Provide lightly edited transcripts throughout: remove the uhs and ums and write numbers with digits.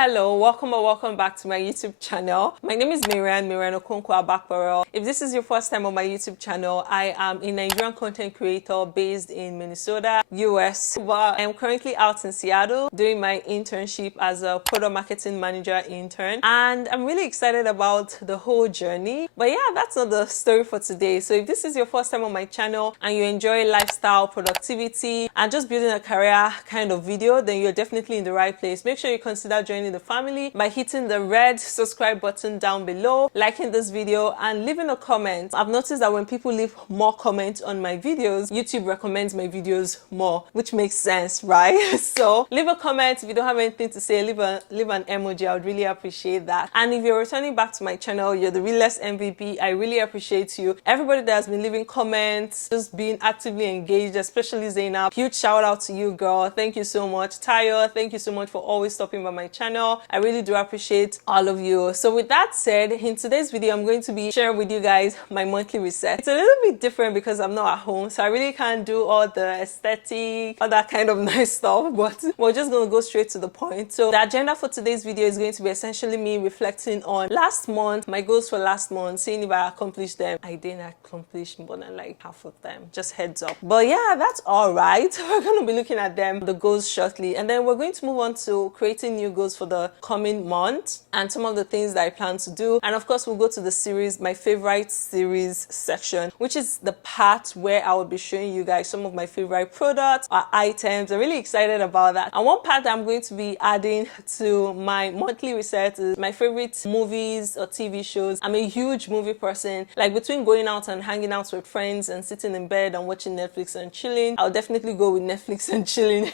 Hello, welcome or welcome back to my YouTube channel. My name is Maryann Okonkwo. If this is your first time on my YouTube channel, I am a Nigerian content creator based in Minnesota, US. But I am currently out in Seattle doing my internship as a product marketing manager intern. And I'm really excited about the whole journey. But yeah, that's not the story for today. So if this is your first time on my channel and you enjoy lifestyle, productivity, and just building a career kind of video, then you're definitely in the right place. Make sure you consider joining the family by hitting the red subscribe button down below, liking this video, and leaving a comment. I've noticed that when people leave more comments on my videos, YouTube recommends my videos more, which makes sense, right? So leave a comment. If you don't have anything to say, leave an emoji. I would really appreciate that. And if you're returning back to my channel, you're the realest MVP. I really appreciate you. Everybody that has been leaving comments, just being actively engaged, especially Zainab. Huge shout out to you, girl. Thank you so much. Tayo, thank you so much for always stopping by my channel. I really do appreciate all of you. So with that said, in today's video, I'm going to be sharing with you guys my monthly reset. It's a little bit different because I'm not at home, so I really can't do all the aesthetic, all that kind of nice stuff, but we're just going to go straight to the point. So the agenda for today's video is going to be essentially me reflecting on last month, my goals for last month, seeing if I accomplished them. I didn't accomplish more than like half of them, just heads up. But yeah, that's all right. We're going to be looking at them, the goals shortly, and then we're going to move on to creating new goals for the coming month and some of the things that I plan to do. And of course, we'll go to the series, my favorite series section, which is the part where I will be showing you guys some of my favorite products or items. I'm really excited about that. And one part that I'm going to be adding to my monthly reset is my favorite movies or TV shows. I'm a huge movie person. Like between going out and hanging out with friends and sitting in bed and watching Netflix and chilling, I'll definitely go with Netflix and chilling.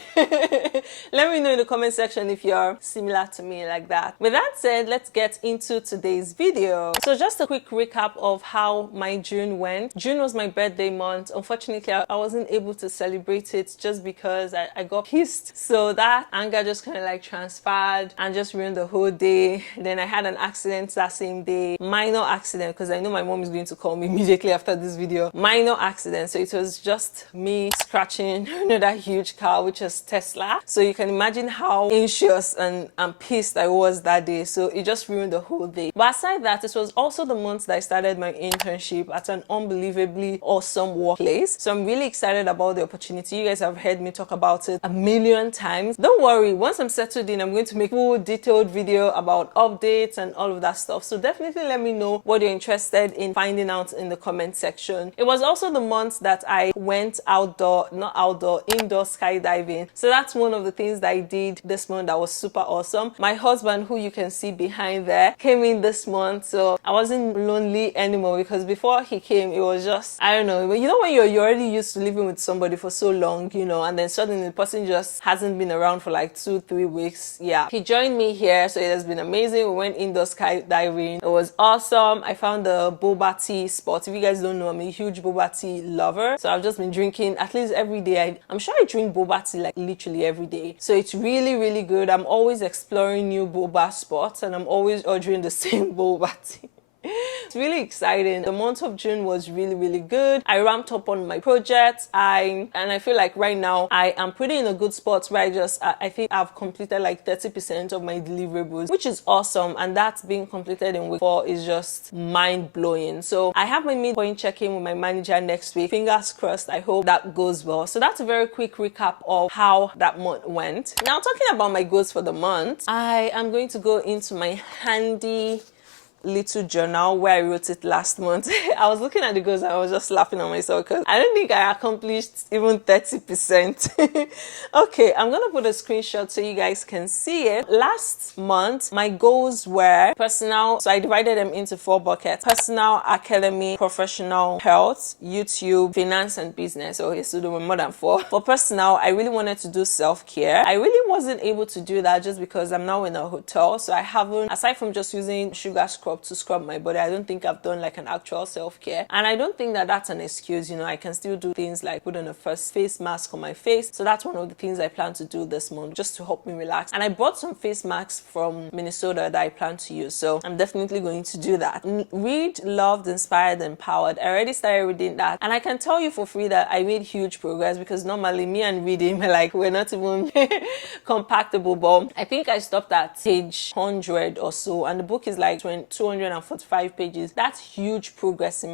Let me know in the comment section if you're similar to me like that. With that said, let's get into today's video. So just a quick recap of how my June went. June was my birthday month. Unfortunately, I wasn't able to celebrate it just because I got pissed. So that anger just kind of like transferred and just ruined the whole day. Then I had an accident that same day. Minor accident, because I know my mom is going to call me immediately after this video. Minor accident. So it was just me scratching another huge car, which was Tesla. So you can imagine how anxious and pissed I was that day. So it just ruined the whole day. But aside that, it was also the month that I started my internship at an unbelievably awesome workplace. So I'm really excited about the opportunity. You guys have heard me talk about it a million times. Don't worry, once I'm settled in, I'm going to make a full detailed video about updates and all of that stuff. So definitely let me know what you're interested in finding out in the comment section. It was also the month that I went indoor skydiving. So that's one of the things that I did this month that was super awesome. My husband, who you can see behind there, came in this month, so I wasn't lonely anymore, because before he came, it was just, I don't know, you know when you're already used to living with somebody for so long, you know, and then suddenly the person just hasn't been around for like 2-3 weeks. Yeah, he joined me here, so it has been amazing. We went indoor skydiving. It was awesome. I found the boba tea spot. If you guys don't know, I'm a huge boba tea lover, so I've just been drinking at least every day. I'm sure I drink boba tea like literally every day, so it's really good. I'm always exploring new boba spots and I'm always ordering the same boba tea. It's really exciting. The month of June was really good. I ramped up on my projects. And I feel like right now I am pretty in a good spot where I think I've completed like 30% of my deliverables, which is awesome. And that's being completed in week 4 is just mind-blowing. So I have my midpoint check-in with my manager next week. Fingers crossed, I hope that goes well. So that's a very quick recap of how that month went. Now, talking about my goals for the month, I am going to go into my handy little journal where I wrote it last month. I was looking at the goals and I was just laughing at myself because I don't think I accomplished even 30%. Okay, I'm gonna put a screenshot so you guys can see it. Last month, my goals were personal, so I divided them into 4 buckets: personal, academic, professional, health, YouTube, finance, and business. Okay, so there were more than 4. For personal, I really wanted to do self-care. I really wasn't able to do that just because I'm now in a hotel, so I haven't, aside from just using sugar scrub scrub to scrub my body. I don't think I've done like an actual self-care, and I don't think that that's an excuse. You know, I can still do things like put on a first face mask on my face. So that's one of the things I plan to do this month, just to help me relax. And I bought some face masks from Minnesota that I plan to use, so I'm definitely going to do that. Read, Loved, Inspired, Empowered. I already started reading that, and I can tell you for free that I made huge progress, because normally me and reading we're not even compatible. But I think I stopped at page 100 or so, and the book is like 245 pages. That's huge progress in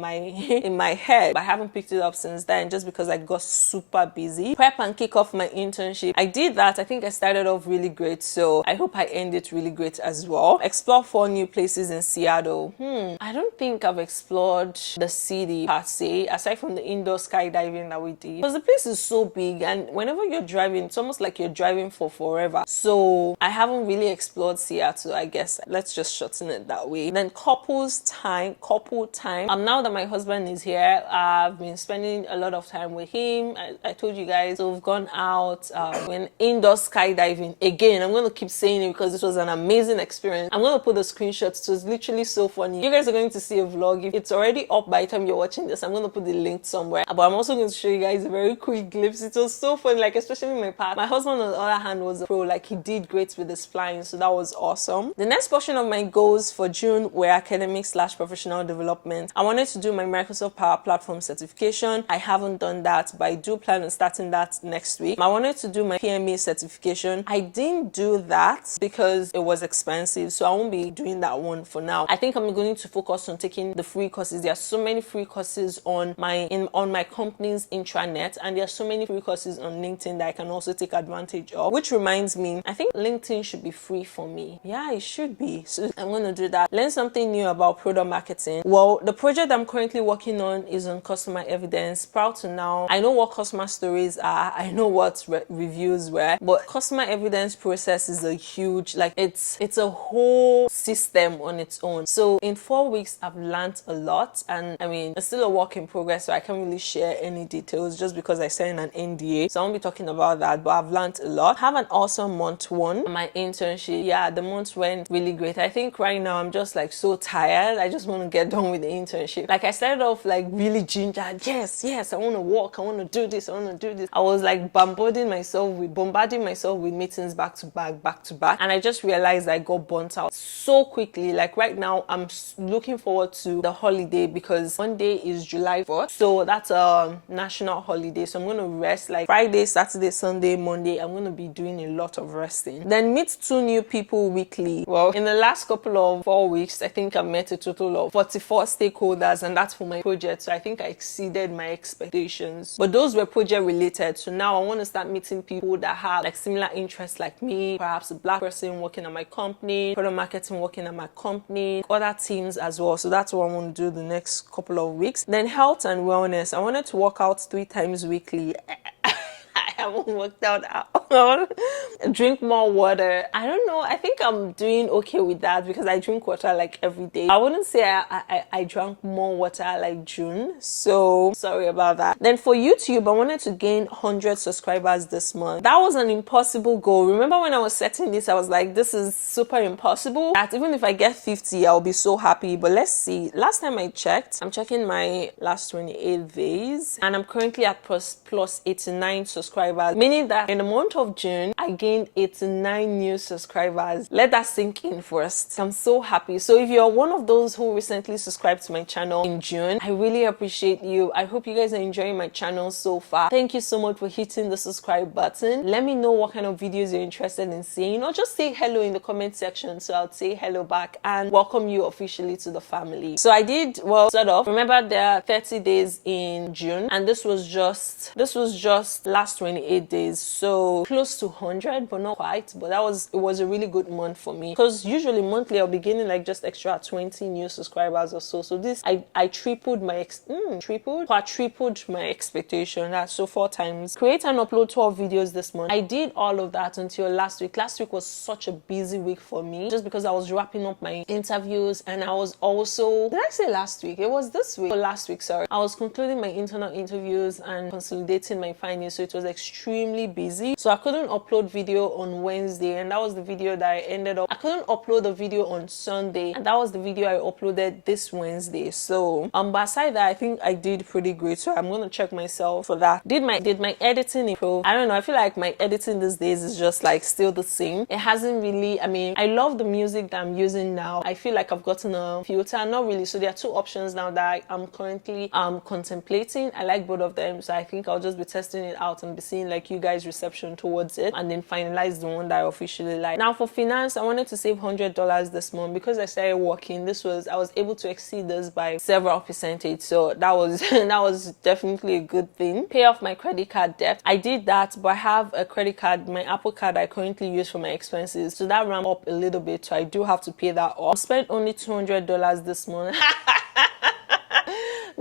my head. But I haven't picked it up since then, just because I got super busy. Prep and kick off my internship. I did that. I think I started off really great, so I hope I end it really great as well. Explore 4 new places in Seattle. I don't think I've explored the city per se, aside from the indoor skydiving that we did, because the place is so big, and whenever you're driving, it's almost like you're driving for forever. So I haven't really explored Seattle, I guess. Let's just shorten it that way. Then couple time. Now that my husband is here, I've been spending a lot of time with him. I told you guys, so we've gone out, when indoor skydiving. Again, I'm going to keep saying it because this was an amazing experience. I'm going to put the screenshots. It was literally so funny. You guys are going to see a vlog. If it's already up by the time you're watching this, I'm going to put the link somewhere. But I'm also going to show you guys a very quick glimpse. It was so fun, like especially my part. My husband, on the other hand, was a pro. Like, he did great with his flying, so that was awesome. The next portion of my goals for June were academic/professional development. I wanted to do my Microsoft Power Platform certification. I haven't done that, but I do plan on starting that next week. I wanted to do my PMA certification. I didn't do that because it was expensive, so I won't be doing that one for now. I think I'm going to focus on taking the free courses. There are so many free courses on my company's intranet, and there are so many free courses on LinkedIn that I can also take advantage of. Which reminds me, I think LinkedIn should be free for me. Yeah, it should be. So I'm going to do that. Learn something new about product marketing. Well, the project I'm currently working on is on customer evidence. Proud to now, I know what customer stories are, I know what reviews were, but customer evidence process is a huge, like, it's a whole system on its own. So in 4 weeks, I've learned a lot, and I mean, it's still a work in progress, so I can't really share any details just because I signed an NDA. So I won't be talking about that, but I've learned a lot. Have an awesome month 1. My internship, yeah, the month went really great. I think right now I'm just like so tired. I just want to get done with the internship. Like, I started off like really ginger. Yes, I want to walk. I want to do this. I was like bombarding myself with meetings back to back. And I just realized I got burnt out so quickly. Like, right now, I'm looking forward to the holiday, because Monday is July 4th. So that's a national holiday. So I'm going to rest like Friday, Saturday, Sunday, Monday. I'm going to be doing a lot of resting. Then meet 2 new people weekly. Well, in the last couple of 4 weeks, I think I've met a total of 44 stakeholders, and that's for my project. So I think I exceeded my expectations. But those were project related. So now I want to start meeting people that have like similar interests like me, perhaps a black person working at my company, product marketing working at my company, other teams as well. So that's what I want to do the next couple of weeks. Then health and wellness. I wanted to work out 3 times weekly. I haven't worked out at all. Drink more water. I don't know. I think I'm doing okay with that, because I drink water like every day. I wouldn't say I drank more water like June. So sorry about that. Then for YouTube, I wanted to gain 100 subscribers this month. That was an impossible goal. Remember when I was setting this, I was like, this is super impossible. That even if I get 50, I'll be so happy. But let's see. Last time I checked, I'm checking my last 28 days, and I'm currently at plus 89 subscribers, meaning that in the month of June, I gained 89 new subscribers. Let that sink in first. I'm so happy. So if you're one of those who recently subscribed to my channel in June, I really appreciate you. I hope you guys are enjoying my channel so far. Thank you so much for hitting the subscribe button. Let me know what kind of videos you're interested in seeing, or just say hello in the comment section, so I'll say hello back and welcome you officially to the family. So I did, well, sort of. Remember, there are 30 days in June, and this was just last 28 days, so close to 100, but not quite. But it was a really good month for me, because usually monthly I'll be getting like just extra 20 new subscribers or so. So this, I quadrupled my expectation. That's so 4 times. Create and upload 12 videos this month. I did all of that until last week. Last week was such a busy week for me, just because I was wrapping up my interviews, and I was also, did I say last week? It was this week. Last week, sorry. I was concluding my internal interviews and consolidating my findings, so it was extremely busy. So I couldn't upload video on Wednesday, and that was the video that I ended up. I couldn't upload a video on Sunday, and that was the video I uploaded this Wednesday. So but aside that, I think I did pretty great, so I'm gonna check myself for that. Did my editing improve? I don't know, I feel like my editing these days is just like still the same. It hasn't really, I mean, I love the music that I'm using now. I feel like I've gotten a filter, not really. So there are two options now that I'm currently contemplating. I like both of them, so I think I'll just be testing it out and be seeing like you guys' reception towards it, and then finalize the one that I officially like. Now for finance, I wanted to save $100 this month because I started working. I was able to exceed this by several percentage, so that was that was definitely a good thing. Pay off my credit card debt. I did that, but I have a credit card, my Apple card I currently use for my expenses, so that ran up a little bit, so I do have to pay that off. I spent only $200 this month.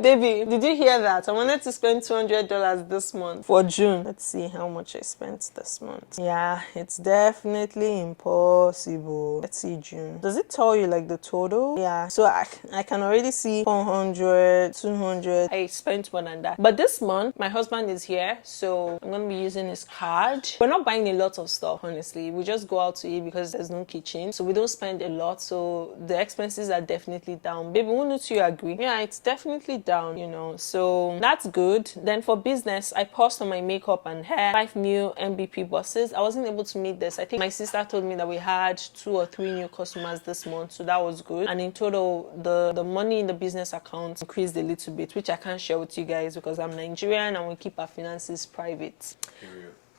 Baby, did you hear that? I wanted to spend $200 this month for June. Let's see how much I spent this month. Yeah, it's definitely impossible. Let's see June. Does it tell you like the total? Yeah, so I can already see 400, 200. I spent more than that. But this month, my husband is here, so I'm going to be using his card. We're not buying a lot of stuff, honestly. We just go out to eat because there's no kitchen, so we don't spend a lot, so the expenses are definitely down. Baby, wouldn't you agree? Yeah, it's definitely down, you know, so that's good. Then for business, I paused on my makeup and hair. 5 new MVP buses. I wasn't able to meet this. I think my sister told me that we had 2 or 3 new customers this month, so that was good. And in total, the money in the business account increased a little bit, which I can't share with you guys because I'm Nigerian and we keep our finances private.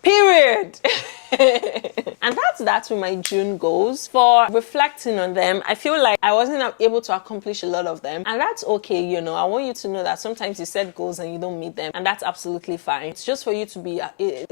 Period. And that's with my June goals. For reflecting on them, I feel like I wasn't able to accomplish a lot of them, and that's okay. You know, I want you to know that sometimes you set goals and you don't meet them, and that's absolutely fine. It's just for you to be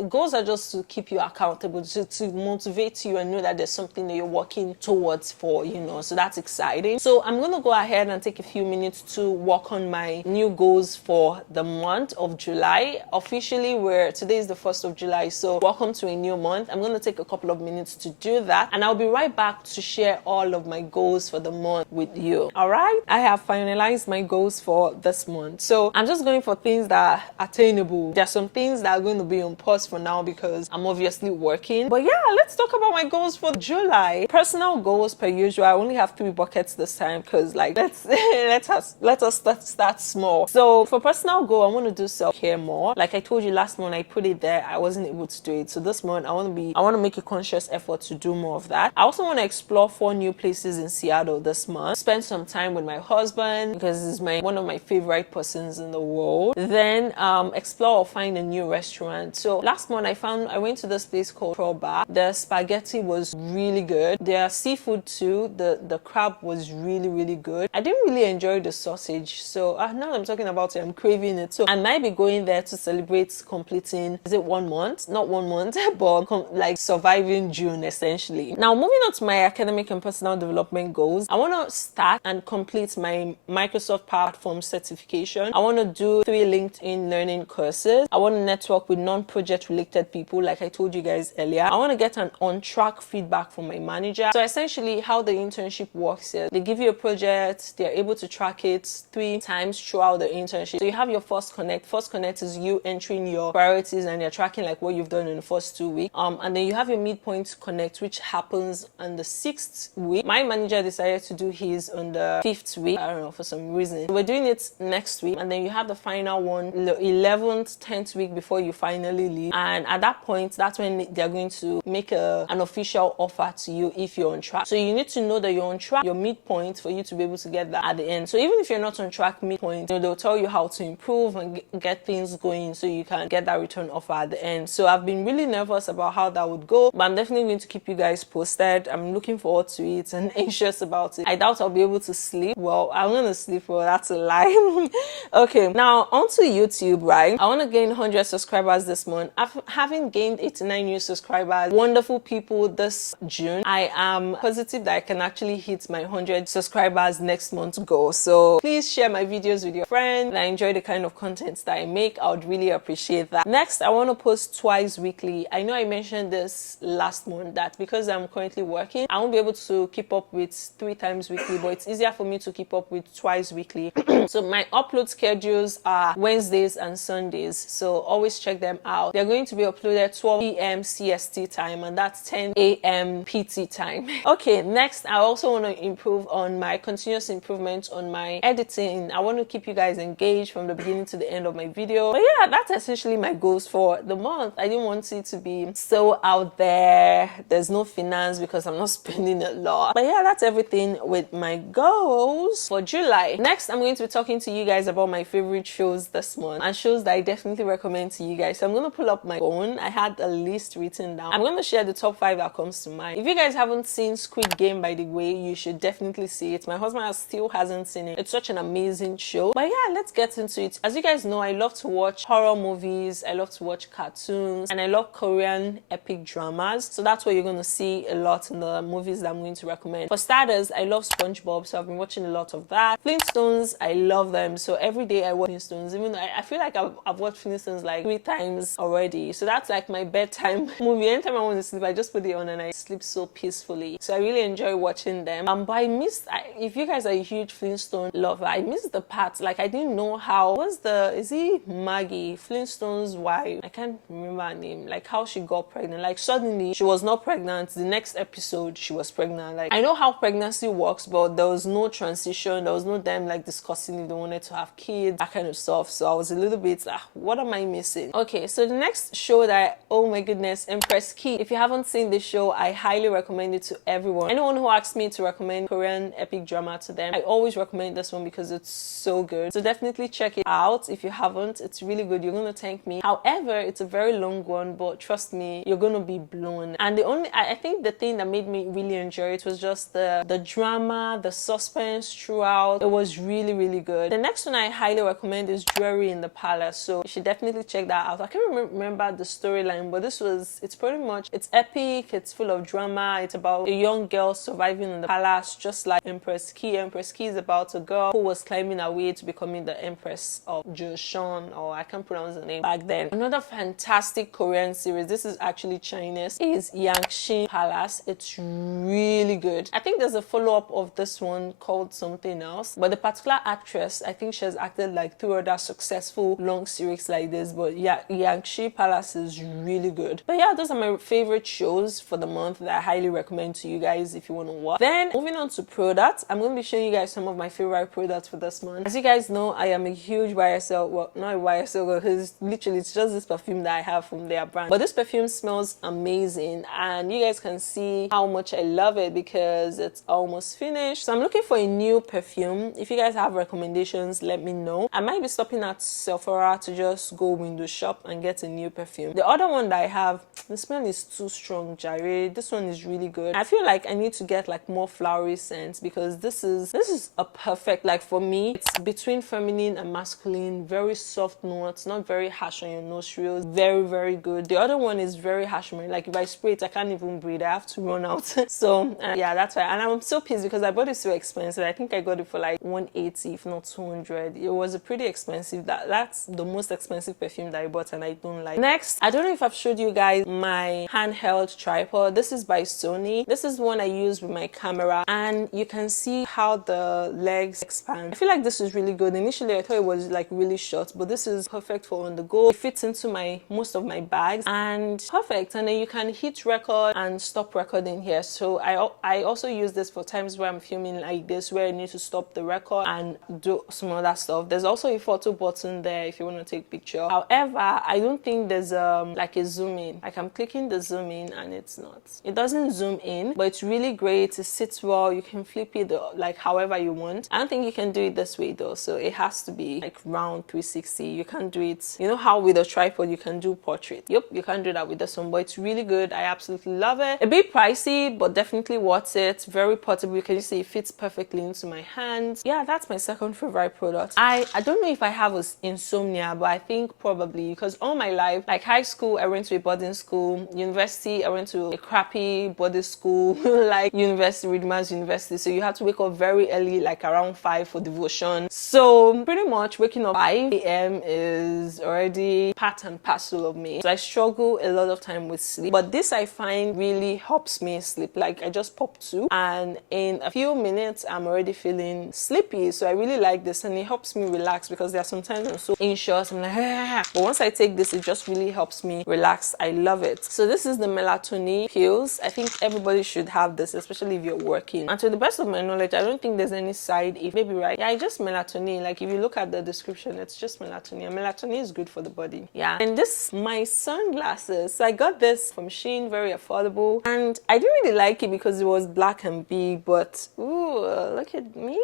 goals are just to keep you accountable, to motivate you and know that there's something that you're working towards for, you know, so that's exciting. So I'm gonna go ahead and take a few minutes to work on my new goals for the month of July. Officially, today is the 1st of July, so welcome to a new month. I'm going to take a couple of minutes to do that, and I'll be right back to share all of my goals for the month with you. All right, I have finalized my goals for this month, so I'm just going for things that are attainable. There are some things that are going to be on pause for now because I'm obviously working, but yeah, let's talk about my goals for July. Personal goals per usual. I only have 3 buckets this time because like let us start small. So for personal goal, I want to do self-care more. Like I told you last month, I put it there, I wasn't able to do it. So this month I want to make a conscious effort to do more of that. I also want to explore 4 new places in Seattle this month. Spend some time with my husband because he's one of my favorite persons in the world. Then explore or find a new restaurant. So last month I went to this place called Broll. The spaghetti was really good. Their seafood too. The crab was really good. I didn't really enjoy the sausage, so now I'm talking about it, I'm craving it. So I might be going there to celebrate completing, is it 1 month? Not 1 month, but like surviving June essentially. Now moving on to my academic and personal development goals, I want to start and complete my Microsoft Parfum certification. I want to do 3 LinkedIn learning courses. I want to network with non-project related people like I told you guys earlier. I want to get an on-track feedback from my manager. So essentially how the internship works is they give you a project, they're able to track it 3 times throughout the internship. So you have your first connect. First connect is you entering your priorities and they're tracking like what you've done in the first 2 weeks. And then you have your midpoint connect, which happens on the 6th week. My manager decided to do his on the 5th week. I don't know, for some reason. We're doing it next week. And then you have the final one, the 11th, 10th week before you finally leave. And at that point, that's when they're going to make an official offer to you if you're on track. So you need to know that you're on track, your midpoint, for you to be able to get that at the end. So even if you're not on track midpoint, they'll tell you how to improve and get things going so you can get that return offer at the end. So I've been really nervous about how that would go, but I'm definitely going to keep you guys posted. I'm looking forward to it and anxious about it. I doubt I'll be able to sleep. Well, I'm gonna sleep, well, that's a lie. Okay, now onto YouTube, right? I want to gain 100 subscribers this month. Having gained 89 new subscribers, wonderful people, this June, I am positive that I can actually hit my 100 subscribers next month goal. So please share my videos with your friends. I enjoy the kind of content that I make. I would really appreciate that. Next, I want to post twice weekly. I know I mentioned this last month one that because I'm currently working, I won't be able to keep up with 3 times weekly, but it's easier for me to keep up with twice weekly. So my upload schedules are Wednesdays and Sundays, so always check them out. They're going to be uploaded 12 p.m. CST time, and that's 10 a.m. PT time. Okay, next I also want to improve on my continuous improvement on my editing. I want to keep you guys engaged from the beginning to the end of my video. But yeah, that's essentially my goals for the month. I didn't want it to be so out there. There's no finance because I'm not spending a lot. But yeah, that's everything with my goals for July. Next, I'm going to be talking to you guys about my favorite shows this month and shows that I definitely recommend to you guys. So I'm going to pull up my phone. I had a list written down. I'm going to share the top 5 that comes to mind. If you guys haven't seen Squid Game, by the way, you should definitely see it. My husband still hasn't seen it. It's such an amazing show. But yeah, let's get into it. As you guys know, I love to watch horror movies, I love to watch cartoons, and I love Korean epic dramas. So that's what you're going to see a lot in the movies that I'm going to recommend. For starters, I love SpongeBob, so I've been watching a lot of that. Flintstones, I love them. So every day I watch Flintstones, even though I feel like I've watched Flintstones like 3 times already. So that's like my bedtime movie. Anytime I want to sleep, I just put it on and I sleep so peacefully. So I really enjoy watching them. But I missed, if you guys are a huge Flintstone lover, I missed the part. Like I didn't know how, is it Maggie, Flintstone's wife? I can't remember her name. Like how she got pregnant. Like suddenly she was not pregnant. The next episode she was pregnant. Like I know how pregnancy works, but there was no transition. There was no them like discussing if they wanted to have kids, that kind of stuff. So I was a little bit like, what am I missing? Okay, so the next show that, oh my goodness, Empress Ki. If you haven't seen this show, I highly recommend it to everyone. Anyone who asks me to recommend Korean epic drama to them, I always recommend this one because it's so good. So definitely check it out if you haven't. It's really good. You're gonna thank me. However, it's a very long one, but trust me, you're gonna be blown. And I think the thing that made me really enjoy it was just the drama, the suspense throughout. It was really, really good. The next one I highly recommend is Jewelry in the Palace. So you should definitely check that out. I can't remember the storyline, but it's pretty much, it's epic, it's full of drama. It's about a young girl surviving in the palace, just like Empress Ki. Empress Ki is about a girl who was climbing her way to becoming the Empress of Joseon, or I can't pronounce the name back then. Another fantastic Korean series, this is actually Chinese, is Yangshi Palace. It's really good. I think there's a follow-up of this one called something else, but the particular actress, I think she has acted like 2 other successful long series like this, but yeah, Yangshi Palace is really good. But yeah, those are my favorite shows for the month that I highly recommend to you guys if you want to watch. Then moving on to products, I'm going to be showing you guys some of my favorite products for this month. As you guys know, I am a huge YSL, well, not YSL, because literally it's just this perfume that I have from their brand. But this perfume smells amazing, and you guys can see how much I love it because it's almost finished. So I'm looking for a new perfume. If you guys have recommendations, let me know. I might be stopping at Sephora to just go window shop and get a new perfume. The other one that I have, the smell is too strong, Jared. This one is really good. I feel like I need to get like more flowery scents because this is a perfect, like for me, it's between feminine and masculine, very soft notes, not very harsh on your nostrils, very, very good. The other one is very harsh on me. Like if I spray it, I can't even breathe. I have to run out. So yeah, that's why. And I'm so pissed because I bought it so expensive. I think I got it for like 180, if not 200. It was a pretty expensive. That's the most expensive perfume that I bought and I don't like. Next, I don't know if I've showed you guys my handheld tripod. This is by Sony. This is one I use with my camera, and you can see how the legs expand. I feel like this is really good. Initially I thought it was like really short, but this is perfect for on the go. It fits into most of my bags and perfect. And then you can hit record and stop recording here. So I also use this for times where I'm filming like this, where I need to stop the record and do some other stuff. There's also a photo button there if you want to take a picture. However, I don't think there's like a zoom in. Like I'm clicking the zoom in and it doesn't zoom in, but it's really great. It sits well. You can flip it like however you want. I don't think you can do it this way though, so it has to be like round 360. You can't do it, you know how with a tripod you can do portrait. Yep, you can't do that with this one, but it's really good. I absolutely love it. A bit pricey, but definitely worth it. Very portable. You can just see it fits perfectly into my hands. Yeah, that's my second favorite product. I don't know if I have insomnia, but I think probably because all my life, like high school I went to a boarding school, university I went to a crappy boarding school like university, Redeemers University, so you have to wake up very early, like around 5 for devotion. So pretty much waking up 5 a.m. is already part and parcel of me. So I struggle a lot of time with sleep, but this I find really helps me sleep. Like, I just pop 2 and in a few minutes I'm already feeling sleepy. So I really like this, and it helps me relax, because there are sometimes I'm so anxious, I'm like, ah. But once I take this, it just really helps me relax. I love it. So this is the melatonin pills. I think everybody should have this, especially if you're working. And to the best of my knowledge, I don't think there's any side effect. Maybe, right? Yeah, it's just melatonin. Like, if you look at the description, it's just melatonin. Melatonin is good for the body. Yeah. And this, my sunglasses. So I got this from Shein, very affordable. And I didn't really like it because it was black and big, but ooh, look at me.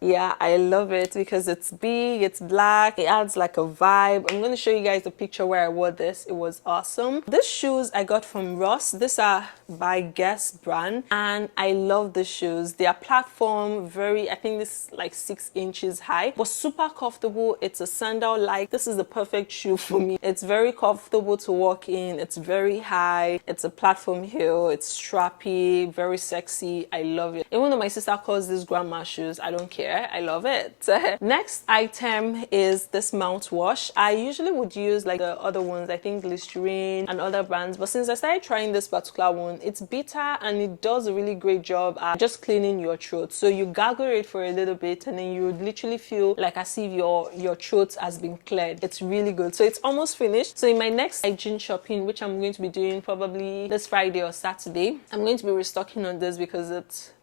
Yeah, I love it because it's big, it's black, it adds like a vibe. I'm going to show you guys the picture where I wore this. It was awesome. These shoes I got from Ross. These are by Guess brand, and I love the shoes. They are platform, very, I think this is like 6 inches high, but super comfortable. It's a sandal like. This is the perfect shoe for me. It's very comfortable to walk in. It's very high. It's a platform heel. It's strappy, very sexy. I love it. Even though my sister calls these grandma shoes, I don't care. I love it. Next item is this mouthwash. I usually would use like the other ones, I think Libre and other brands, but since I started trying this particular one, it's bitter and it does a really great job at just cleaning your throat. So you gargle it for a little bit and then you would literally feel like as if your throat has been cleared. It's really good. So it's almost finished. So in my next hygiene shopping, which I'm going to be doing probably this Friday or Saturday, I'm going to be restocking on this because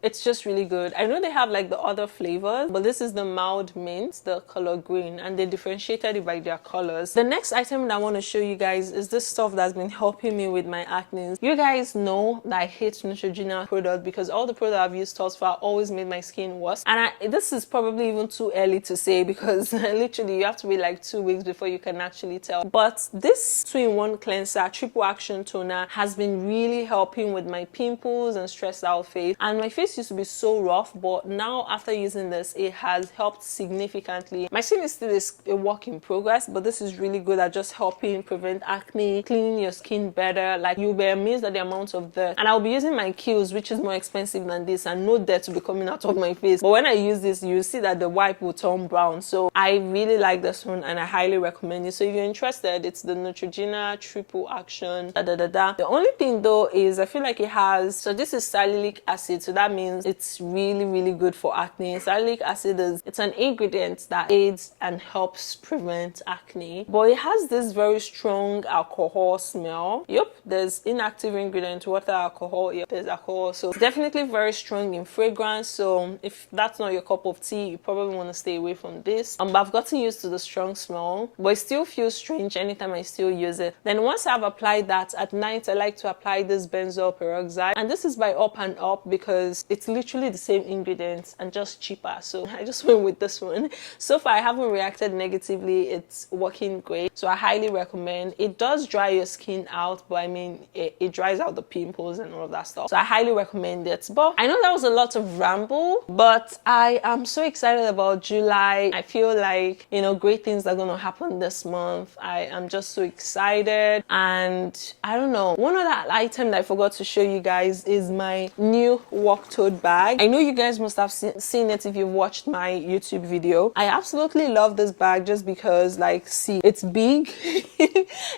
it's just really good. I know they have like the other flavors, but this is the mild mint, the color green, and they differentiated it by their colors. The next item that I want to show you guys is this stuff that's been helping me with my acne. You guys know that I hate Neutrogena products because all the products I've used thus far always made my skin worse. And this is probably even too early to say because literally you have to wait like 2 weeks before you can actually tell. But this 2-in-1 cleanser, triple action toner, has been really helping with my pimples and stressed out face. And my face used to be so rough, but now after using this, it has helped significantly. My skin is still a work in progress, but this is really good at just helping prevent acne, cleaning your skin better. Like, you'll be amazed at the amount of dirt. And I'll be using my Kiehl's, which is more expensive than this, and no dirt will be coming out of my face. But when I use this, you'll see that the wipe will turn brown. So I really like this one and I highly recommend it. So if you're interested, it's the Neutrogena triple action. The only thing though is I feel like it has, so this is salicylic acid, so that means it's really, really good for acne. Salicylic acid is, it's an ingredient that aids and helps prevent acne, but it has this very strong alcohol smell. Yep, there's inactive ingredient, water, alcohol. Yep, there's alcohol. So definitely very strong in fragrance. So if that's not your cup of tea, you probably want to stay away from this. But I've gotten used to the strong smell, but it still feels strange anytime I still use it. Then once I've applied that at night, I like to apply this Benzoyl Peroxide, and this is by Up and Up because it's literally the same ingredients and just cheaper. So I just went with this one. So far I haven't reacted negatively. It's working great, so I highly recommend. It does dry your skin out, but I mean it dries out the pimples and all of that stuff, so I highly recommend it. But I know that was a lot of ramble, but I am so excited about July. I feel like, you know, great things are going to happen this month. I am just so excited. And I don't know, one other item that I forgot to show you guys is my new work tote bag. I know you guys must have seen it if you've watched my YouTube video. I absolutely love this bag just because, like, see, it's big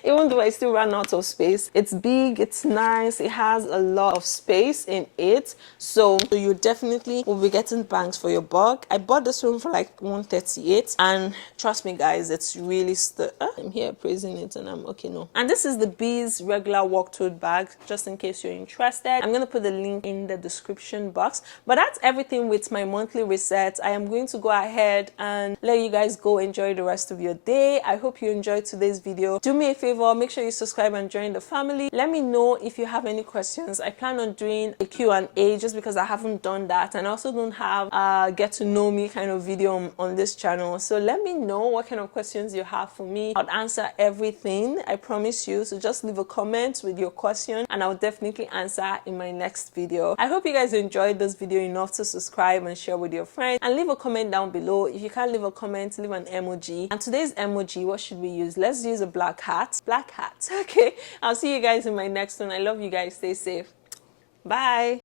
even though I still ran out of space. It's big, it's nice, it has a lot of space in it, so you definitely will be getting bangs for your buck. I bought this one for like $138, and trust me guys, it's really I'm here praising it and I'm okay. No, and this is the Beis regular work tote bag, just in case you're interested. I'm gonna put the link in the description box. But that's everything with my monthly reset. I am going to go ahead and let you guys go enjoy the rest of your day. I hope you enjoyed today's video. Do me a favor, make sure you subscribe and join the family. Let me know if you have any questions. I plan on doing a Q&A just because I haven't done that, and I also don't have a get to know me kind of video on this channel. So let me know what kind of questions you have for me. I'll answer everything, I promise you. So just leave a comment with your question and I'll definitely answer in my next video. I hope you guys enjoyed this video enough to subscribe and share with your friends, and leave a comment down below. If you can't leave a comment, leave an emoji. And today's emoji, what should we use? Let's use a black hat. Okay, I'll see you guys in my next one. I love you guys. Stay safe. Bye.